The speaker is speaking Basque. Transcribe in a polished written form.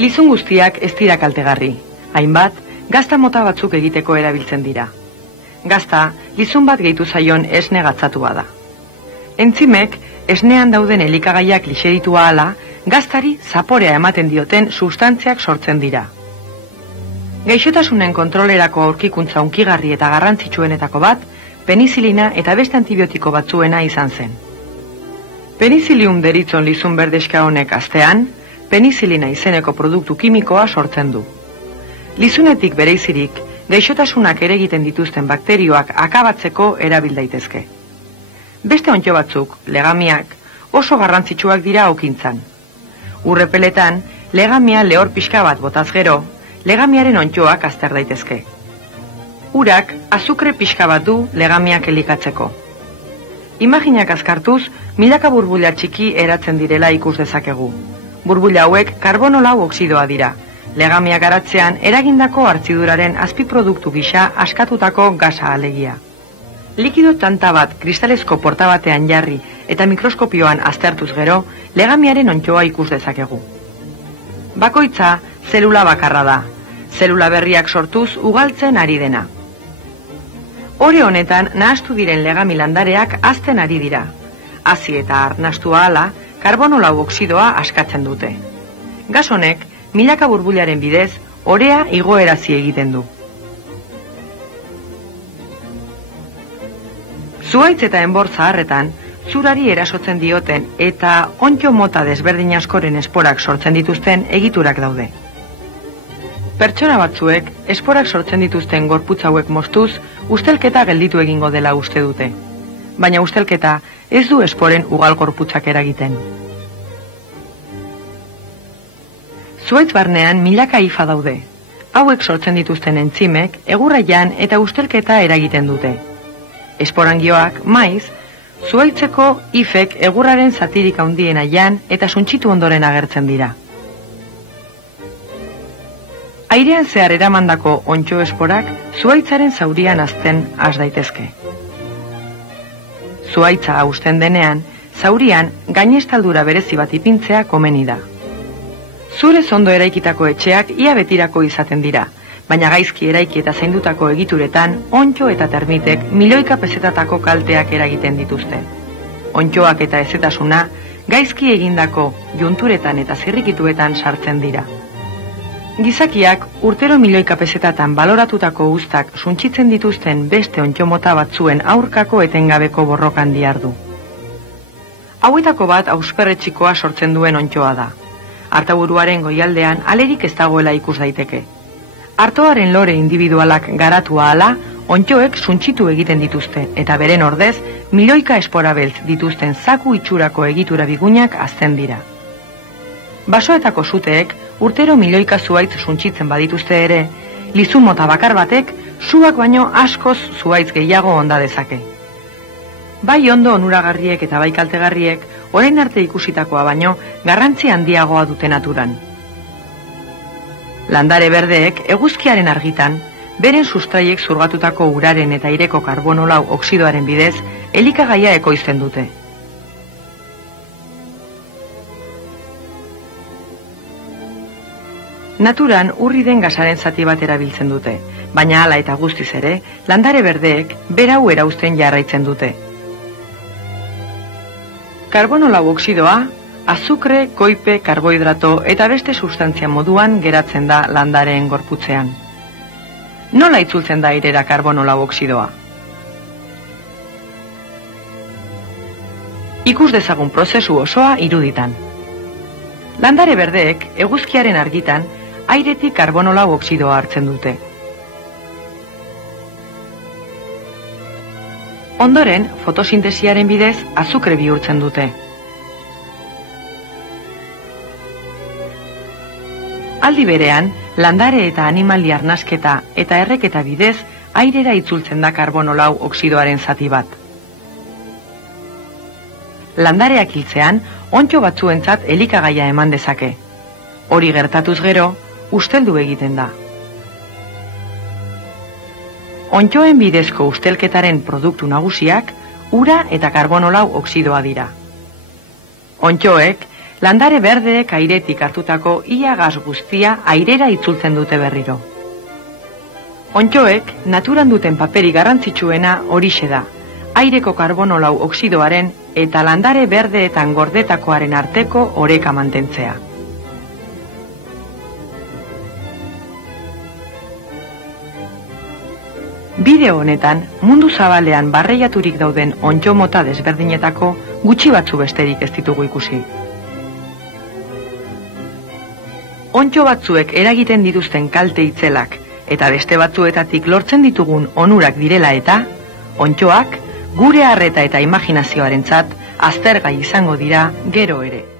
Lizun guztiak ez dira kaltegarri, hainbat, gazta mota batzuk egiteko erabiltzen dira. Gazta, lizun bat gehitu zaion esne gatzatua da. Entzimek, esnean dauden elikagaiak lixeritua ahala, gaztari zaporea ematen dioten substantziak sortzen dira. Gaixotasunen kontrolerako aurkikuntza hunkigarri eta garrantzitsuenetako bat, penizilina eta beste antibiotiko batzuena izan zen. Penizilium deritzon lizun berdeska honek astean, penizilina izeneko produktu kimikoa sortzen du. Lizunetik bereizirik, gaixotasunak eragiten dituzten bakterioak akabatzeko erabil daitezke. Beste onddo batzuk, legamiak, oso garrantzitsuak dira okintzan. Urrepeletan, legamia lehor pixka bat botaz gero, legamiaren onddoak azter daitezke. Urak azukre pixka bat du legamiak elikatzeko. Imaginak azkartuz, milaka burbuila txiki eratzen direla ikus dezakegu. Burbuila hauek karbono lau oksidoa dira, legamia garatzean eragindako hartziduraren azpiproduktu gisa askatutako gasa alegia. Likido tanta bat kristalezko porta batean jarri eta mikroskopioan aztertuz gero, legamiaren onddoa ikus dezakegu. Bakoitza zelula bakarra da, zelula berriak sortuz ugaltzen ari dena. Ore honetan nahastu diren legami landareak hazten ari dira. Hazi eta arnastu ahala, karbono lau oksidoa askatzen dute. Gas honek, milaka burbularen bidez, orea igoerazi egiten du. Zuhaitz eta enbor zaharretan, zurari erasotzen dioten eta onddo mota desberdin askoren esporak sortzen dituzten egiturak daude. Pertsona batzuek, esporak sortzen dituzten gorputz hauek moztuz, ustelketa gelditu egingo dela uste dute. Baina ustelketa ez du esporen ugal gorputzak eragiten. Zuhaitz barnean milaka hifa daude. Hauek sortzen dituzten entzimek, egurra jan eta ustelketa eragiten dute. Esporangioak, maiz, zuhaitzeko hifek egurraren zatirik handiena jan eta suntxitu ondoren agertzen dira. Airean zehar eramandako onddo esporak zuhaitzaren zaurian hazten has daitezke. Zuhaitza hausten denean, zaurian gainestaldura berezi bat ipintzea komeni da. Zure ondo eraikitako etxeak ia betirako izaten dira, baina gaizki eraiki eta zaindutako egituretan onddo eta termitek milioika pesetatako kalteak eragiten dituzte. Onddoak eta hezetasuna gaizki egindako junturetan eta zirrikituetan sartzen dira. Gizakiak urtero milioika pesetatan baloratutako uztak suntsitzen dituzten beste onddo mota batzuen aurkako etengabeko borrokan dihardu. Hauetako bat ausperretxikoa sortzen duen onddoa da. Artaburuaren goialdean alerik ez dagoela ikus daiteke. Artoaren lore individualak garatu ahala, onddoek suntsitu egiten dituzte eta beren ordez milioika espora beltz dituzten zaku itxurako egitura bigunak hazten dira. Basoetako suteek urtero milioika zuhaitz suntsitzen badituzte ere, lizun mota bakar batek suak baino askoz zuhaitz gehiago onda dezake. Bai ondo onuragarriek eta bai kaltegarriek, orain arte ikusitakoa baino garrantzi handiagoa dute naturan. Landare berdeek eguzkiaren argitan, beren sustraiek zurgatutako uraren eta aireko karbono lau oksidoaren bidez, elikagaia ekoizten dute. Naturan urri den gasaren zati bat erabiltzen dute, baina hala eta guztiz ere, landare berdeek berau erauzten jarraitzen dute. Karbono lau oksidoa, azukre, koipe, karbohidrato eta beste substantzia moduan geratzen da landareen gorputzean. Nola itzultzen da airera karbono lau oksidoa? Ikus dezagun prozesu osoa iruditan. Landare berdeek eguzkiaren argitan airetik karbono lau oksidoa hartzen dute. Ondoren, fotosintesiaren bidez azukre bihurtzen dute. Aldi berean, landare eta animali arnasketa eta erreketa bidez airera itzultzen da karbono lau oksidoaren zati bat. Landareak hiltzean, onddo batzuentzat elikagaia eman dezake. Hori gertatuz gero, usteldu egiten da. Onddoen bidezko ustelketaren produktu nagusiak ura eta karbono lau oksidoa dira. Onddoek landare berdeek airetik hartutako ia gas guztia airera itzultzen dute berriro. Onddoek naturan duten paperi garrantzitsuena horixe da, aireko karbono lau oxidoaren eta landare berdeetan gordetakoaren arteko oreka mantentzea. Bideo honetan, mundu zabalean barreiaturik dauden onddo mota desberdinetako gutxi batzu besterik ez ditugu ikusi. Onddo batzuek eragiten dituzten kalte itzelak eta beste batzuetatik lortzen ditugun onurak direla eta, onddoak gure harreta eta imaginazioarentzat aztergai izango dira gero ere.